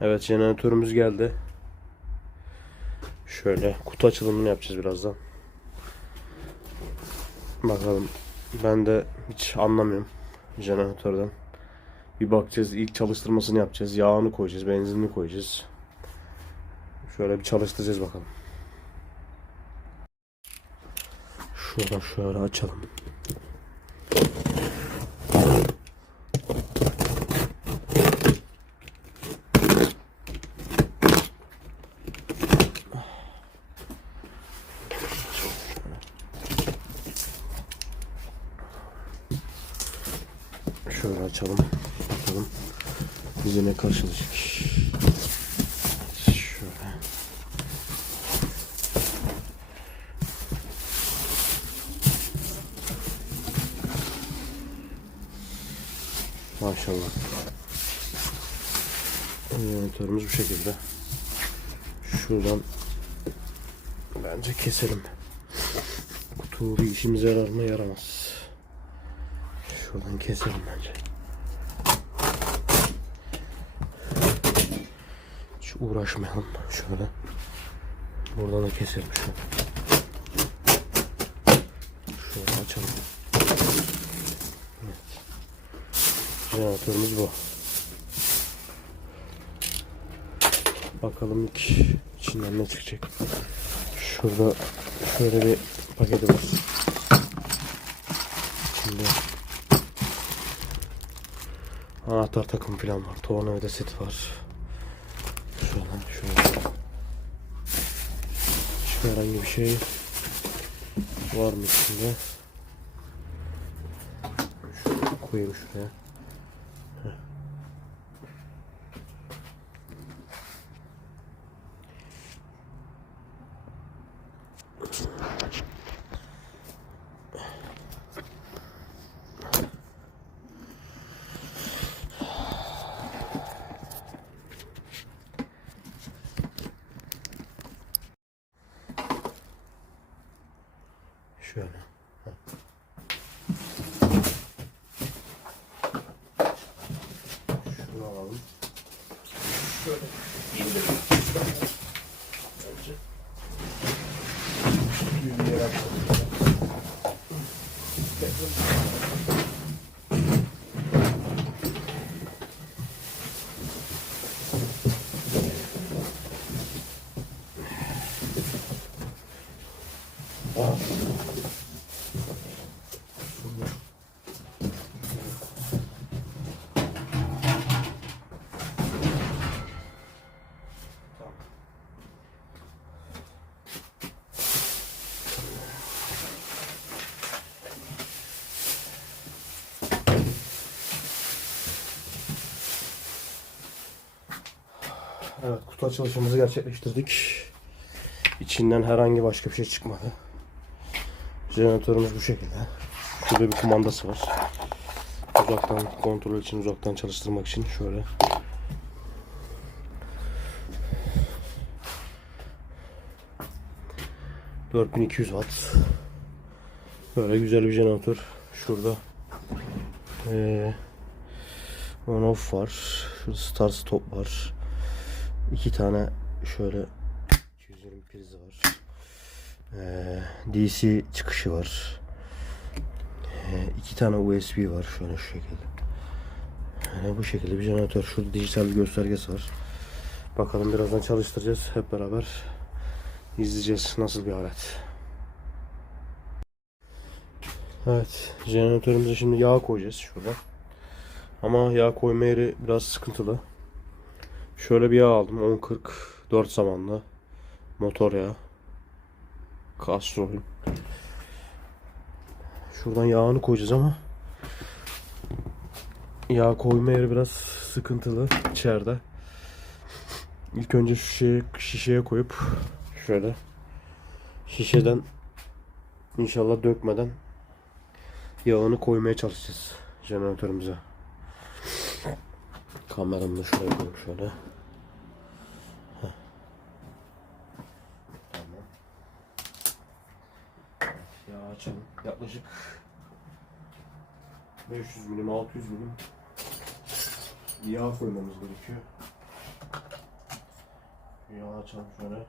Evet jeneratörümüz geldi. Şöyle kutu açılımını yapacağız birazdan. Bakalım. Ben de hiç anlamıyorum jeneratörden. Bir bakacağız. ilk çalıştırmasını yapacağız. Yağını koyacağız. Benzinini koyacağız. Şöyle bir çalıştıracağız bakalım. Şuradan şöyle açalım. Şöyle açalım. Bakalım. Bize ne karşılayacak. Şöyle. Maşallah. Monitörümüz bu şekilde. Şuradan bence keselim. Kutu bir işimize yarar mı yaramaz. Şuradan keselim bence. Uğraşmayalım. Şöyle. Buradan da keselim şöyle. Şöyle açalım. Evet. Jeneratörümüz bu. Bakalım ilk içinden ne çıkacak. Şurada şöyle bir paketi var. Şimdi Anahtar takım falan var. Tornavida set var. Şöyle şöyle. Başka herhangi bir şey var mı içinde? Şöyle koyayım şuraya. Heh. Şöyle. Şunu alalım. Şöyle indirelim. Önce. Bir yere açalım. Evet kutu açılışımızı gerçekleştirdik. İçinden herhangi başka bir şey çıkmadı. Jeneratörümüz bu şekilde. Şurada bir kumandası var. Uzaktan kontrol için uzaktan çalıştırmak için şöyle. ...4200 watt. Böyle güzel bir jeneratör. Şurada. Ee, on off var. Şurada start stop var. İki tane şöyle 220 prizi var. Ee, DC çıkışı var. Ee, iki tane USB var şöyle şu şekilde. Yani bu şekilde bir jeneratör. Şurada dijital bir göstergesi var. Bakalım birazdan çalıştıracağız hep beraber. izleyeceğiz nasıl bir alet. Evet, jeneratörümüze şimdi yağ koyacağız şurada. Ama yağ koyma yeri biraz sıkıntılı. Şöyle bir yağ aldım. 1040 4 zamanlı. Motor yağı. Castrol. Şuradan yağını koyacağız ama yağ koyma yeri biraz sıkıntılı içeride. İlk önce şu şişeye, şişeye koyup şöyle şişeden inşallah dökmeden yağını koymaya çalışacağız jeneratörümüze. Kameramı da şuraya koyayım şöyle. Ya açalım. Yaklaşık 500 milim 600 milim yağ koymamız gerekiyor. Yağ açalım şöyle.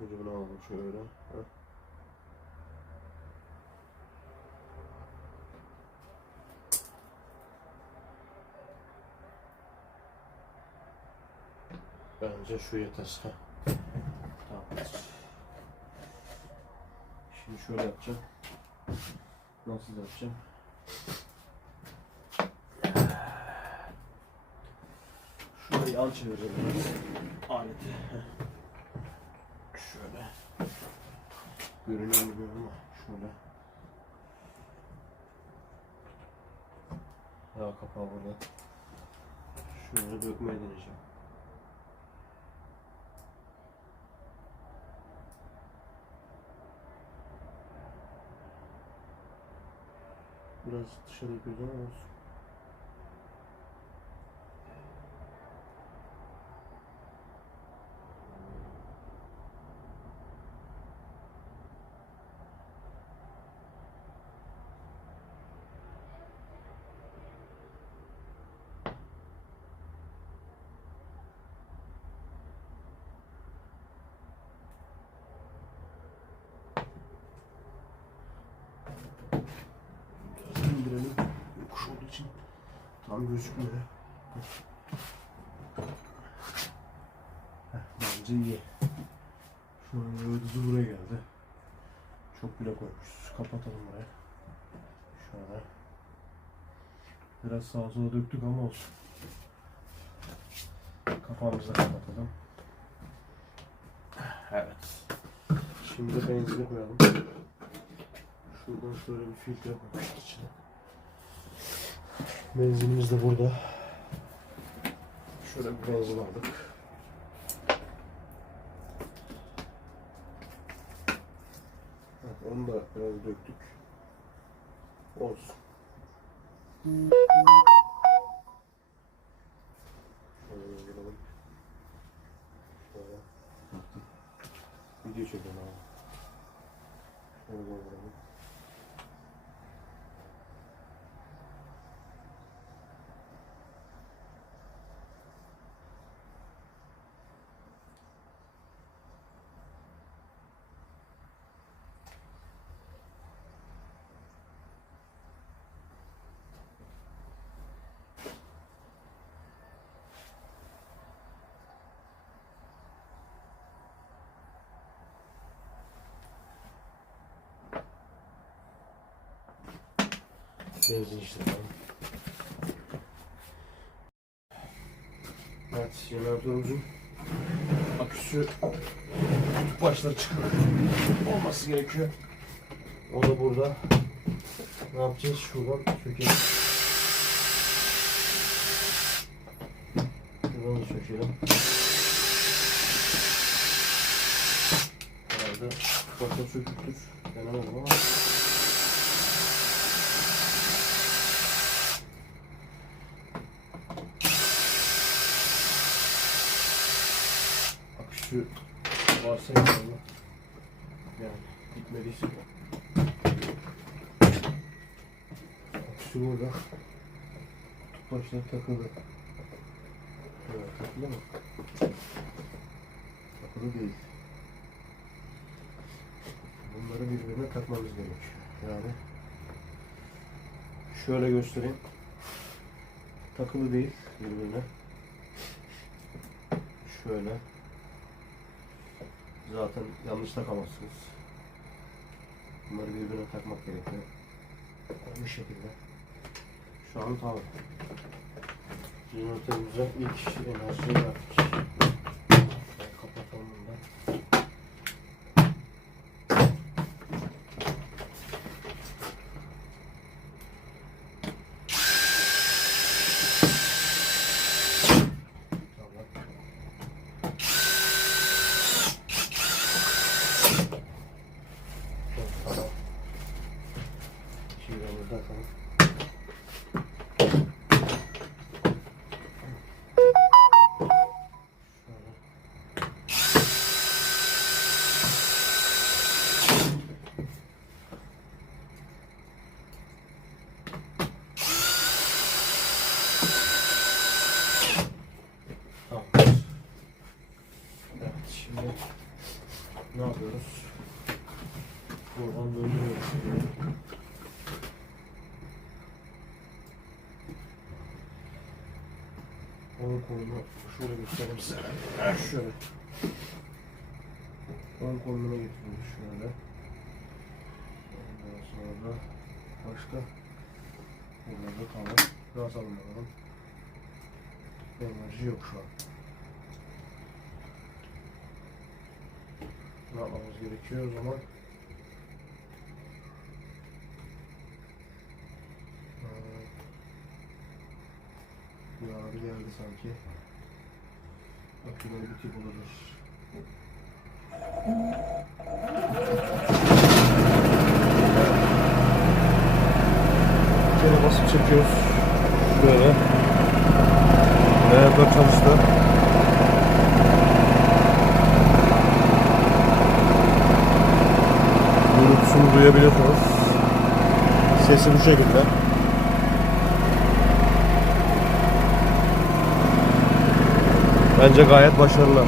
Önce bunu alalım şöyle. Heh. Bence şu yeter. Tamam. Şimdi şöyle yapacağım. Nasıl yapacağım? Yan çevireceğim biraz. Aleti. Şöyle. Görünüyor mu ama şöyle. Yağ kapağı burada. Şöyle dökmeye deneyeceğim. Biraz dışarı yapıyoruz ama olsun. Biraz indirelim. Yokuş olduğu için tam gözükmüyor. Heh, Bence iyi. Şu an yıldızı buraya geldi. Çok bile koymuşuz. Kapatalım burayı. Şöyle. Biraz sağa sola döktük ama olsun. Kafamızı kapatalım. Evet. Şimdi benzini koyalım. Şuradan şöyle bir filtre koymuşuz içine. Benzinimiz de burada. Şöyle bir benzin aldık. Onu da biraz döktük. Olsun. Benzin işte. Evet, jeneratörümüzün aküsü kutup başları çıkıyor. Olması gerekiyor. O da burada. Ne yapacağız? Şuradan sökelim. Şuradan da sökelim. Herhalde başa söküktür. Denemedim ama. Aküsü varsa inşallah. Yani gitmediyse. Aküsü burada. Başına takılı. Evet, takılı mı? Takılı değil. Bunları birbirine takmamız gerekiyor. Yani şöyle göstereyim. Takılı değil birbirine. Şöyle. Zaten yanlış takamazsınız. Bunları birbirine takmak gerekiyor. Bu şekilde. Şu an tamam. Jeneratörümüze ilk enerjiyi verdik. Ben kapatalım bunu da. Tamam. Tamam. Şimdi burada tamam. Şöyle. Oradan döndürüyoruz. Onun kolunu Ha, Şöyle. Ön koluna getiriyoruz şöyle. Ondan sonra başka buralarda kalır. Biraz alın bakalım. Enerji yok şu an. Ne yapmamız gerekiyor o zaman? Ee, Bir geldi sanki. Bir tip olabilir. Şöyle basıp çekiyoruz. Böyle. Ayaklar çalıştı. Gürültüsünü duyabiliyorsunuz. Sesi bu şekilde. Bence gayet başarılı.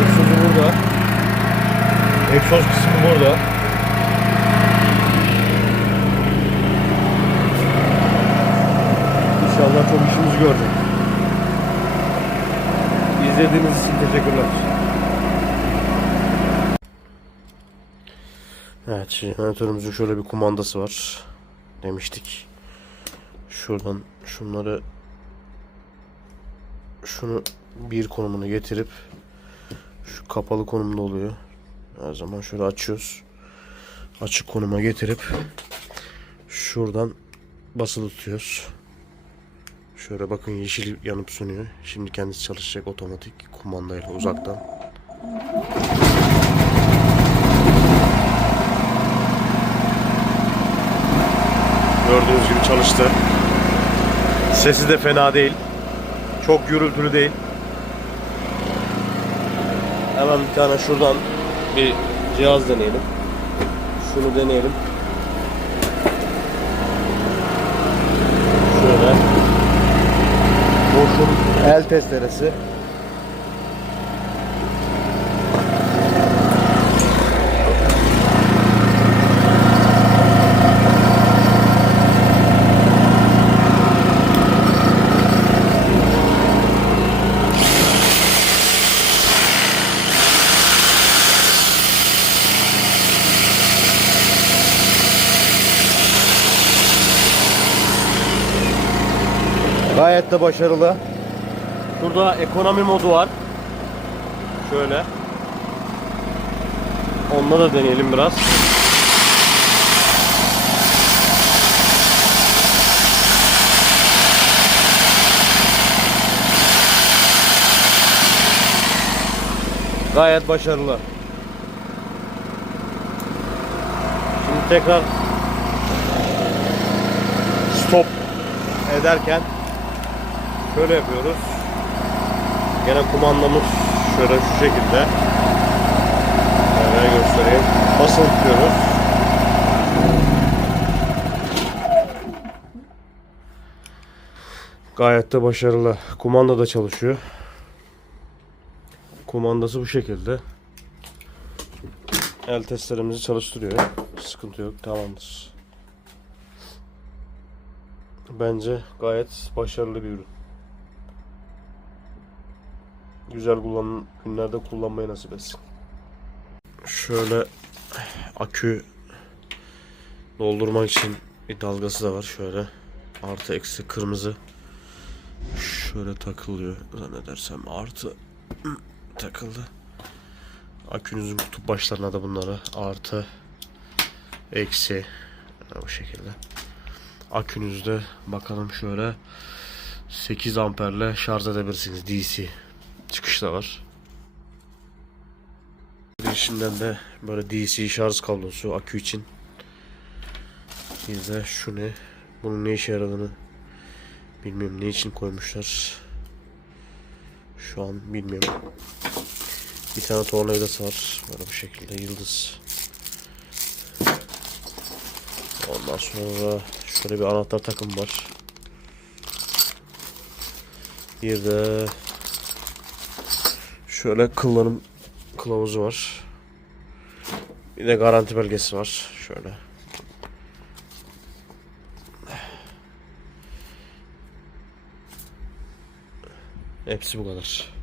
Egzozu burada. Egzoz kısmı burada. İnşallah çok işimizi görecek. İzlediğiniz için teşekkürler. Evet, jeneratörümüzün şöyle bir kumandası var. Demiştik. Şuradan şunları şunu bir konumuna getirip şu kapalı konumda oluyor. Her zaman şöyle açıyoruz. Açık konuma getirip şuradan basılı tutuyoruz. Şöyle bakın yeşil yanıp sönüyor. Şimdi kendisi çalışacak otomatik kumandayla uzaktan. Gördüğünüz gibi çalıştı. Sesi de fena değil. Çok gürültülü değil. Hemen bir tane şuradan bir cihaz deneyelim. Şunu deneyelim. Şöyle. Boşun el testeresi. Gayet de başarılı. Burada ekonomi modu var. Şöyle. Onunla da deneyelim biraz. Gayet başarılı. Şimdi tekrar stop ederken şöyle yapıyoruz. Gene kumandamız şöyle şu şekilde. Şöyle göstereyim. Basılı tutuyoruz. Gayet de başarılı. Kumanda da çalışıyor. Kumandası bu şekilde. El testlerimizi çalıştırıyor. Sıkıntı yok. Tamamdır. Bence gayet başarılı bir ürün. Güzel kullan günlerde kullanmayı nasip etsin. Şöyle akü doldurmak için bir dalgası da var şöyle. Artı eksi kırmızı. Şöyle takılıyor zannedersem artı takıldı. Akünüzün kutup başlarına da bunları artı eksi bu şekilde. Akünüzde bakalım şöyle 8 amperle şarj edebilirsiniz DC çıkış da var. Girişinden de böyle DC şarj kablosu akü için. Bir de şu ne? Bunun ne işe yaradığını bilmiyorum ne için koymuşlar. Şu an bilmiyorum. Bir tane tornavidası var. Böyle bu şekilde yıldız. Ondan sonra şöyle bir anahtar takım var. Bir de şöyle kullanım kılavuzu var. Bir de garanti belgesi var. Şöyle. Hepsi bu kadar.